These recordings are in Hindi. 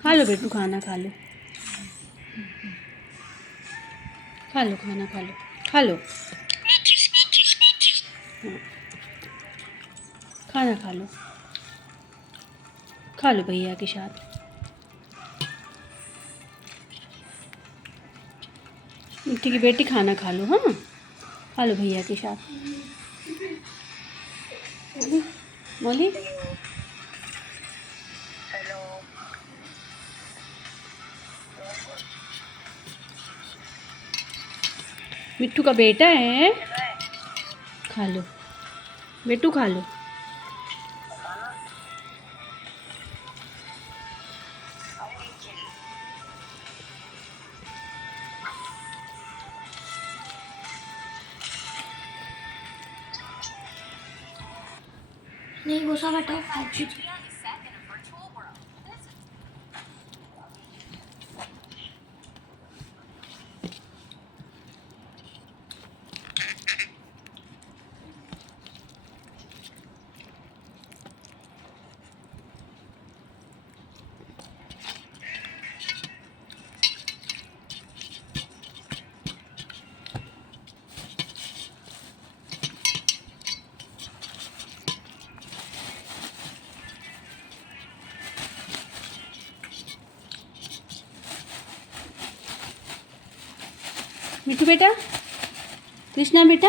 खा लो बेटू, खाना खा लो, खा लो खाना, खा लो, खा लो। हाँ, खाना खा लो, खा लो भैया के साथ। मिट्टी की बेटी खाना खा लो। हाँ, खा लो भैया के साथ। बोली मिट्टू का बेटा है। खा लो बेटू, खा लो। नहीं गुस्सा बैठो 5G। मिट्टू बेटा, कृष्णा बेटा,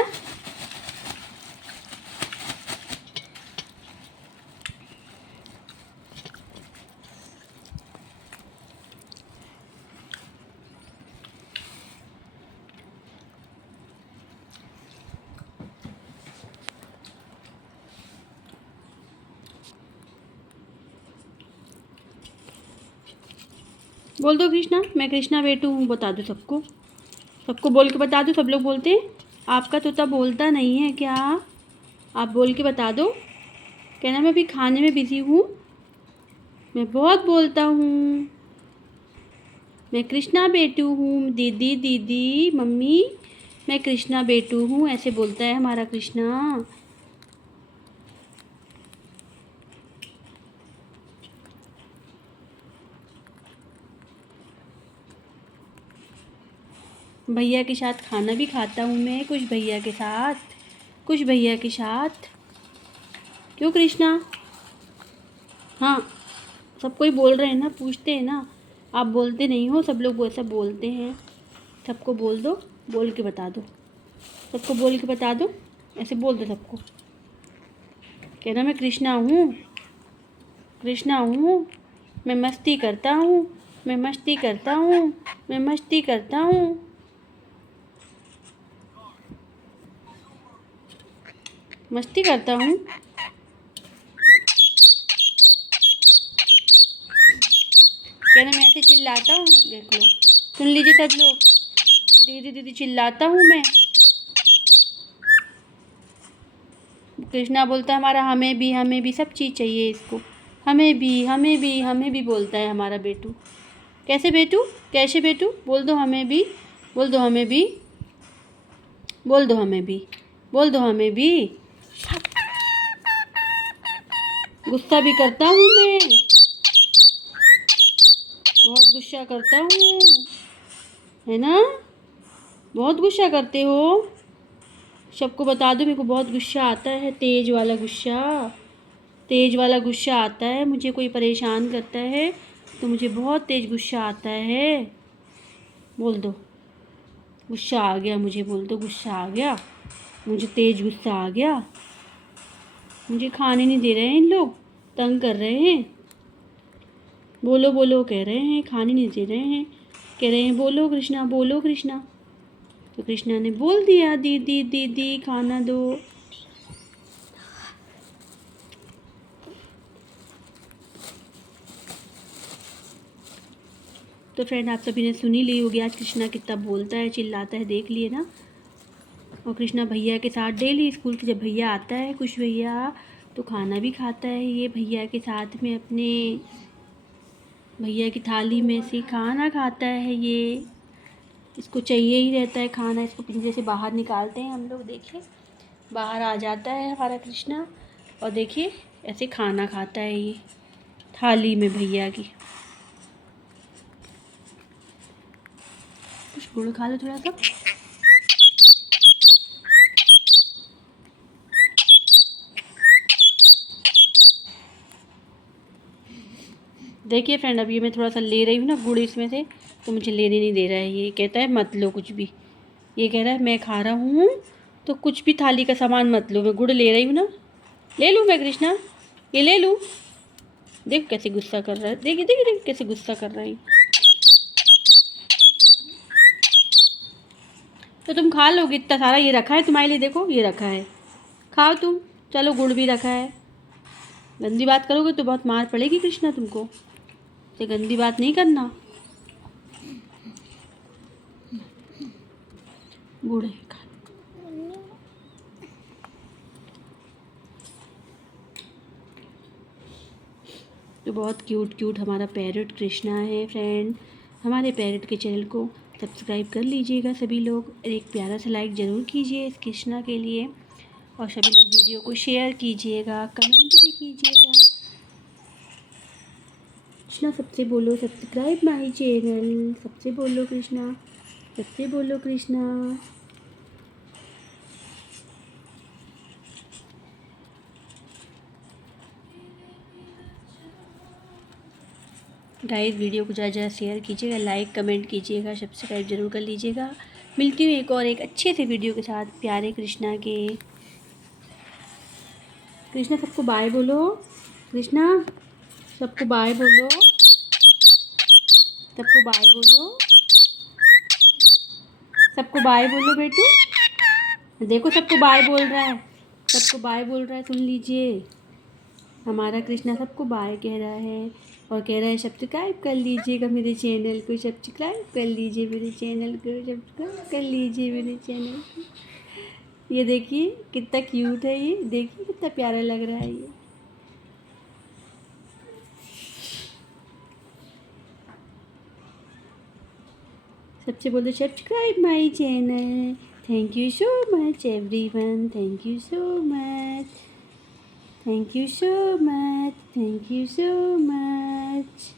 बोल दो कृष्णा, मैं कृष्णा बेटू हूँ, बता दो सबको, सबको बोल के बता दो। सब लोग बोलते हैं आपका तोता बोलता नहीं है क्या? आप बोल के बता दो। कहना मैं अभी खाने में बिज़ी हूँ, मैं बहुत बोलता हूँ, मैं कृष्णा बेटू हूँ, दीदी दीदी मम्मी मैं कृष्णा बेटू हूँ, ऐसे बोलता है हमारा कृष्णा। भैया के साथ खाना भी खाता हूँ मैं, कुछ भैया के साथ, कुछ भैया के साथ। क्यों कृष्णा? हाँ, सब कोई बोल रहे हैं ना, पूछते हैं ना, आप बोलते नहीं हो, सब लोग ऐसा बोलते हैं। सबको बोल दो, बोल के बता दो, सबको बोल के बता दो, ऐसे बोल दो सबको। कहना मैं कृष्णा हूँ, कृष्णा हूँ, मैं मस्ती करता हूँ, मैं मस्ती करता हूँ, मैं मस्ती करता हूँ, मस्ती करता हूँ। कहना मैं ऐसे चिल्लाता हूँ, देख लो, सुन लीजिए सब लोग, दीदी दीदी चिल्लाता हूँ मैं। कृष्णा बोलता है हमारा हमें भी सब चीज़ चाहिए इसको, हमें भी हमें भी हमें भी बोलता है हमारा बेटू। कैसे बेटू, कैसे बेटू? बोल दो हमें भी, बोल दो हमें भी, बोल दो हमें भी, बोल दो हमें भी। गुस्सा भी करता हूँ मैं, बहुत गुस्सा करता हूँ, है ना? बहुत गुस्सा करते हो। सबको बता दो मेरे को बहुत गुस्सा आता है, तेज़ वाला गुस्सा, तेज़ वाला गुस्सा आता है। मुझे कोई परेशान करता है तो मुझे बहुत तेज़ गुस्सा आता है। बोल दो गुस्सा आ गया मुझे, बोल दो गुस्सा आ गया मुझे, तेज़ गुस्सा आ गया। मुझे खाने नहीं दे रहे हैं इन लोग, तंग कर रहे हैं। बोलो बोलो कह रहे हैं, खाने नहीं दे रहे हैं, कह रहे हैं बोलो कृष्णा, बोलो कृष्णा। तो कृष्णा ने बोल दिया दीदी दीदी खाना दो। तो फ्रेंड आप सभी ने सुनी ली होगी आज कृष्णा कितना बोलता है, चिल्लाता है, देख लिए ना। और कृष्णा भैया के साथ डेली स्कूल से जब भैया आता है, कुछ भैया तो खाना भी खाता है ये भैया के साथ में, अपने भैया की थाली में से खाना खाता है ये। इसको चाहिए ही रहता है खाना। इसको पिंजरे से बाहर निकालते हैं हम लोग, देखिए बाहर आ जाता है हमारा कृष्णा, और देखिए ऐसे खाना खाता है ये थाली में भैया की। कुछ गुड़ खा लो थोड़ा सा। देखिए फ्रेंड, अब ये मैं थोड़ा सा ले रही हूँ ना गुड़ इसमें से, तो मुझे लेने नहीं दे रहा है। ये कहता है मत लो कुछ भी। ये कह रहा है मैं खा रहा हूँ तो कुछ भी थाली का सामान मत लो, मैं गुड़ ले रही हूँ ना। ले लूँ मैं कृष्णा, ये ले लूँ। देख कैसे गुस्सा कर रहा है, देखिए देखिए देखिए कैसे गुस्सा कर रहा है। तो तुम खा लोगे इतना सारा, ये रखा है तुम्हारे लिए, देखो ये रखा है, खाओ तुम। चलो गुड़ भी रखा है। गंदी बात करोगे तो बहुत मार पड़ेगी कृष्णा तुमको, तो गंदी बात नहीं करना। गुड़ है, खा। तो बहुत क्यूट क्यूट हमारा पैरट कृष्णा है फ्रेंड। हमारे पैरट के चैनल को सब्सक्राइब कर लीजिएगा सभी लोग, एक प्यारा सा लाइक ज़रूर कीजिए इस कृष्णा के लिए, और सभी लोग वीडियो को शेयर कीजिएगा, कमेंट भी कीजिएगा। कृष्णा सबसे बोलो सब्सक्राइब माय चैनल, सबसे बोलो कृष्णा, सबसे बोलो कृष्णा। गाइस वीडियो को ज़्यादा ज़्यादा शेयर कीजिएगा, लाइक कमेंट कीजिएगा, सब्सक्राइब जरूर कर लीजिएगा। मिलती हूँ एक और एक अच्छे से वीडियो के साथ प्यारे कृष्णा के। कृष्णा सबको बाय बोलो, कृष्णा सबको बाय बोलो, सबको बाय बोलो, सबको बाय बोलो बेटू। देखो सबको बाय बोल रहा है, सबको बाय बोल रहा है, सुन लीजिए। हमारा कृष्णा सबको बाय कह रहा है, और कह रहा है सब्सक्राइब कर लीजिएगा मेरे चैनल को, सब्सक्राइब कर लीजिए मेरे चैनल को, सब्सक्राइब कर लीजिए मेरे चैनल को। ये देखिए कितना क्यूट है, ये देखिए कितना प्यारा लग रहा है ये। सबसे बोलो subscribe my channel. Thank you so much everyone, thank you so much, thank you so much, thank you so much.